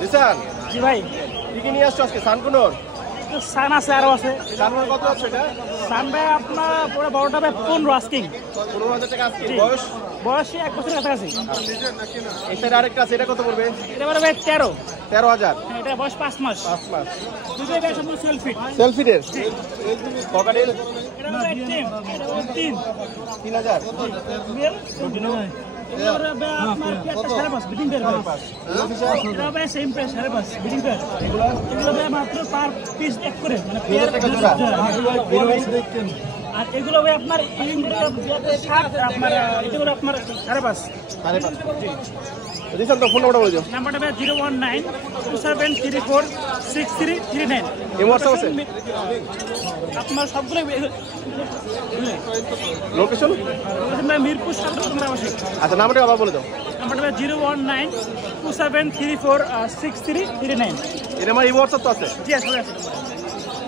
জিসান জি ভাই, কি কি নিয়ে আসছো আজকে? সানকুনোর সান আছে, আরো আছে। সানকুনোর কত আছে এটা? সান ভাই আপনার পুরো বড়টা ভাই 15 আস্কিং। 15,000 টাকা আজকে। বয়স বয়সে 1 বছরের কাছাকাছি। এই সাইডে আরেকটা আছে, এটা কত পড়বে? এটা বড় ভাই 13। 13,000। এটা বয়স 5 মাস। 5 মাস। দুটোই ভাই সম্পূর্ণ সেলফি। সেলফিডের ককাটেল এটা ভাই 10, এটা ভাই 3। 3,000। এটা ভাই আপনার 5.5 বিডিং পেয়ার ভাই। এটা ভাই সেম প্রাইস 5.5 বিডিং পেয়ার। এগুলো ভাই মাত্র পার পিস এক করে, মানে পেয়ার আর এগুলো ভাই আপনার আপনার এগুলো আপনার 5.5। 5.5। জিসান তো ফোন নাম্বারটা বলে দিও। নাম্বারটা ভাই 01927346339। এই হোয়াটসঅ্যাপ আছে? আপনার সবগুলো লোকেশন? ভাই মিরপুর সদর আবাসিক। আচ্ছা, নাম্বারটা আবার বলে দাও। নাম্বারটা ভাই 01927346339। এটা আমার এই হোয়াটসঅ্যাপ তো আছে? জি আছে।